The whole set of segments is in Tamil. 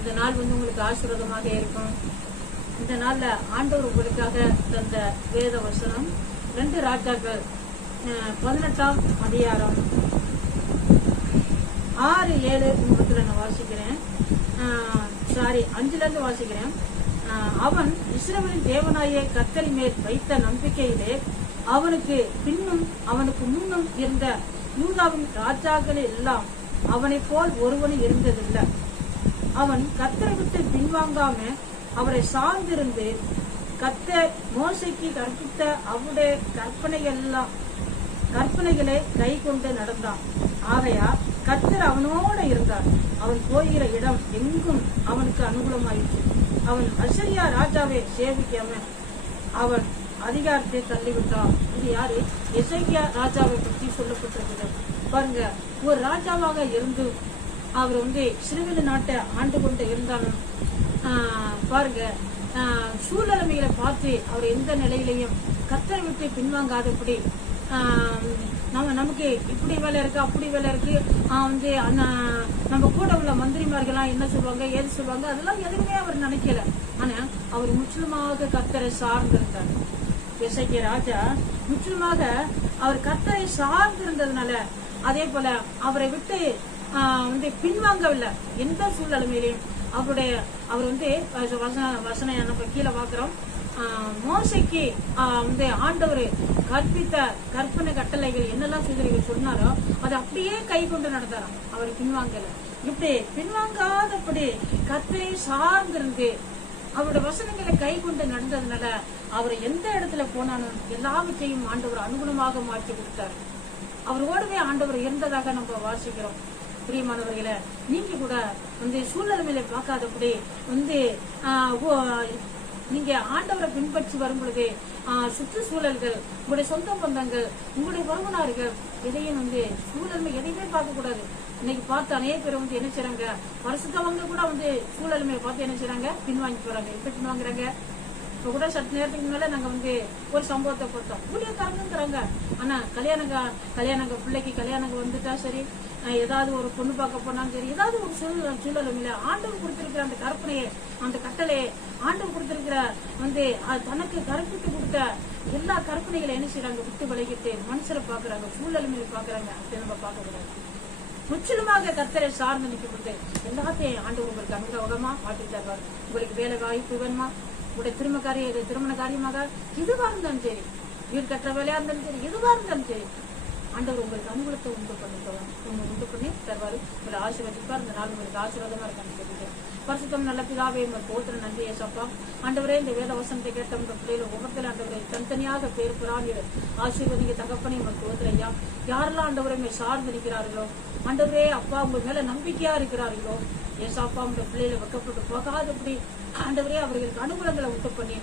இந்த நாள் உங்களுக்கு ஆசீர்வாதமாக இருக்கும். இந்த நாள்ல ஆண்டவர் உங்களுக்காக தந்த வேத வசனம் 2 ராஜாக்கள் 18ஆம் அதிகாரம் 6, 7 நான் வாசிக்கிறேன். 5ல இருந்து வாசிக்கிறேன். அவன் இஸ்ரவேலின் தேவனாகிய கர்த்தரின் மேல் வைத்த நம்பிக்கையிலே அவனுக்கு பின்னும் அவனுக்கு முன்னும் இருந்த யூதாவின் ராஜாக்கள் எல்லாம் அவனை போல் ஒருவனும் இருந்ததில்லை. அவன் கர்த்தரை விட்டு பின்வாங்காம அவரை சார்ந்திருந்து கர்த்தர் மோசேக்கு கற்பித்த அவருடைய கற்பனைகளை கை கொண்டு நடந்தான். ஆகையா கர்த்தர் அவனோட இருந்தார். அவன் போகிற இடம் எங்கும் அவனுக்கு அனுகூலமாயிற்று. அவன் அசரியா ராஜாவை சேவிக்காம அவன் அதிகாரத்தை தள்ளிவிட்டான். இது யாரு? எசேக்கியா ராஜாவை பற்றி சொல்லப்பட்டிருக்கிறது. பாருங்க, ஒரு ராஜாவாக இருந்து அவர் இஸ்ரவேல் நாட்டை ஆண்டு கொண்டு இருந்தாலும் பாருங்க, சூழ்நிலைமைகளை பார்த்து அவர் எந்த நிலையிலையும் கர்த்தரை விட்டு பின்வாங்காதபடி நமக்கு இப்படி வேலை இருக்கு அப்படி வேலை இருக்கு நம்ம கூட உள்ள மந்திரிமார்கள்லாம் என்ன சொல்லுவாங்க ஏது சொல்லுவாங்க அதெல்லாம் எதுவுமே அவர் நினைக்கல. ஆனா அவர் முற்றிலுமாக கர்த்தரை சார்ந்திருந்தார். எசேக்கியா ராஜா முற்றிலுமாக அவர் கர்த்தரை சார்ந்திருந்ததுனால அதே போல அவரை விட்டு பின்வாங்கவில்லை. எந்த சூழ்நிலையிலையும் அவர் வசனம் நம்ம கீழே பாக்குறோம். மோசைக்கு ஆண்டவர் கற்பித்த கற்பனை கட்டளைகள் என்னெல்லாம் சொன்னாரோ அதை அப்படியே கை கொண்டு நடந்தாராம். அவர் பின்வாங்கல. இப்படி பின்வாங்காதபடி கர்த்தரை சார்ந்திருந்து அவருடைய வசனங்களை கை கொண்டு நடந்ததுனால அவர் எந்த இடத்துல போனாலும் எல்லாவற்றையும் ஆண்டவர் அனுகுணமாக மாற்றி கொடுத்தார். அவரோடவே ஆண்டவர் இருந்ததாக நம்ம வாசிக்கிறோம். பிரியமானவர்களே, நீங்க கூட சூழ்நிலைமையில பார்க்காதபடி நீங்க ஆண்டவரை பின்பற்றி வரும் பொழுது சுற்றுச்சூழல்கள், உங்களுடைய சொந்த பந்தங்கள், உங்களுடைய உறவினர்கள் எதையும் சூழல்மை எதையுமே பார்க்க கூடாது. இன்னைக்கு பார்த்து அநேக பேர் என்ன செய்யறாங்க, பரிசுத்தவங்க கூட சூழல்மையை பார்த்து என்ன செய்யறாங்க, பின்வாங்கி போறாங்க. எப்படி பின்வாங்குறாங்க? இப்ப கூட சற்று நேரத்துக்கு மேல நாங்க ஒரு சம்பவத்தை பார்த்தோம். ஊழியக்காரங்கிறாங்க. ஆனா கல்யாணங்க பிள்ளைக்கு கல்யாணங்க வந்துட்டா சரி, ஏதாவது ஒரு பொண்ணு பார்க்க போனாலும் சரி, ஏதாவது ஒரு சூழலும் இல்ல. ஆண்டவர் கொடுத்திருக்கிற அந்த கற்பனையை, அந்த கட்டளையை, ஆண்டவர் கொடுத்திருக்கிற தனக்கு கற்பித்து கொடுத்த எல்லா கற்பனைகளை என்ன செய்யறாங்க, விட்டு விலகிட்டு மனுஷரை பாக்குறாங்க, சூழலுமே பாக்குறாங்க. அப்படி நம்ம பார்க்க கூடாது. முற்றிலுமாக கர்த்தரை சார்ந்து நிற்கும் எல்லாத்தையும் ஆண்டவர் உங்களுக்கு அனுகூலமா மாற்றி தருவார். உங்களுக்கு வேலை வாய்ப்பு வேணுமா, உங்களுடைய திருமண காரியமாக எதுவா இருந்தாலும் சரி, வீடு கட்டுற வேலையா இருந்தாலும் சரி, எதுவா இருந்தாலும் சரி, ஆண்டவர் உங்களுக்கு அனுகூலத்தை உண்டு பண்ணி தருவாரு. ஒரு ஆசீர்வதிப்பார். இந்த நாள் உங்களுக்கு ஆசீர்வாதமா இருக்கான்னு பரிசுத்தம் நல்ல பிதாவே போத்திர நன்றி ஏசப்பா. ஆண்டவரே, இந்த வேத வசனத்தை கேட்ட உங்க பிள்ளைகள் ஒவ்வொருத்தரும் ஆண்டவரை தனித்தனியாக பேர் புறாணிகள் ஆசீர்வதிங்க தகப்பனே. உங்களுக்கு போத்திரையா யாரெல்லாம் ஆண்டவரை சார்ந்து நிற்கிறார்களோ, ஆண்டவரே அப்பா உங்க மேல நம்பிக்கையா இருக்கிறார்களோ, ஏசாப்பா உங்க பிள்ளைகளை வெக்கப்பட்டு போகாதபடி ஆண்டவரே அவர்களுக்கு அனுகூலங்களை உண்டு பண்ணி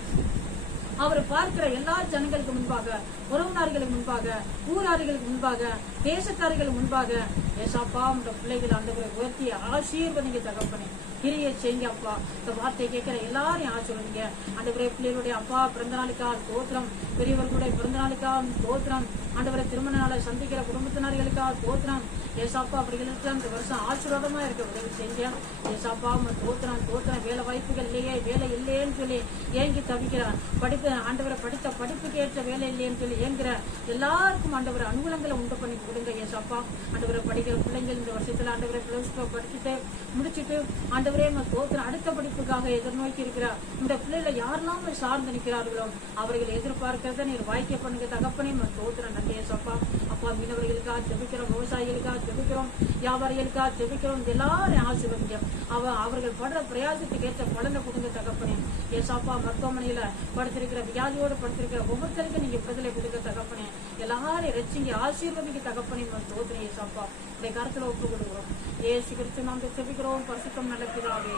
அவரை பார்க்கிற எல்லா ஜனங்களுக்கு முன்பாக, உறவினர்களுக்கு முன்பாக, ஊரார்களுக்கு முன்பாக, தேசத்தார்களுக்கு முன்பாக ஏசாப்பா உங்க பிள்ளைகள் ஆண்டவரை உயர்த்தி ஆசீர்வதிங்க தகப்பனே. கிரியை செய்யுங்க அப்பா. இந்த வார்த்தையை கேட்கிற எல்லாரையும் ஆசீர்வதிங்க ஆண்டவரே. பிள்ளைகளுடைய அப்பா பிறந்த நாளுக்கா தோத்திரம், பெரியவர்களுடைய பிறந்த நாளுக்கா தோத்திரம், ஆண்டவரை திருமண நாளை சந்திக்கிற குடும்பத்தினர்களுக்கா தோத்திரம். ஏசாப்பா அப்படிங்களுக்கு இந்த வருஷம் ஆசீர்வாதமா இருக்க உதவி செஞ்ச ஏசாப்பா தோத்திரம். வேலை வாய்ப்புகள் இல்லையே, வேலை இல்லையேன்னு சொல்லி ஏங்கி தவிக்கிறான். ஆண்டவரை படித்த படிப்புக்கு ஏற்ற வேலை இல்லையேன்னு சொல்லி ஏங்குற எல்லாருக்கும் ஆண்டவரை அனுகூலங்களை உண்டு பண்ணி கொடுங்க ஏசாப்பா. ஆண்டவரை படிக்கிற பிள்ளைங்கள் இந்த வருஷத்துல ஆண்டவரை படிச்சுட்டு முடிச்சுட்டு ஆண்டவரே தோத்திரம் அடுத்த படிப்புக்காக எதிர்நோக்கி இருக்கிற இந்த பிள்ளைகளை யாரெல்லாம் சார்ந்து நிற்கிறார்களோ அவர்கள் எதிர்பார்க்கிறத நீர் வாய்க்க பண்ணுங்க தகப்பனே. தோத்திரம் நன்றி ஏசாப்பா. அப்பா மீனவர்களுக்காக ஜெபிக்கிறோம், விவசாயிகளுக்காக ஜெபிக்கிறோம், வியாபாரிகளுக்காக ஜெபிக்கிறோம். எல்லாரும் ஆசீர்வதிங்க. அவர்கள் படுற பிரயாசத்துக்கு ஏற்ற பலனை கொடுங்க தகப்பனே. ஏசாப்பா மருத்துவமனையில படுத்திருக்கிற வியாதியோடு படுத்திருக்கிற ஒவ்வொருத்தருக்கும் நீங்க விடுதலை கொடுக்க தகப்பனே. எல்லாரும் ரட்சிங்க, ஆசீர்வதிக்க தகப்பனே. தோத்திரம் ஏசாப்பா இந்த கருத்துல ஒப்பு கொடுக்கிறோம். ஏசு கிறிஸ்து நாமத்தில் ஜெபிக்கிறோம். பரிசுத்தம் நல்ல பிதாவே.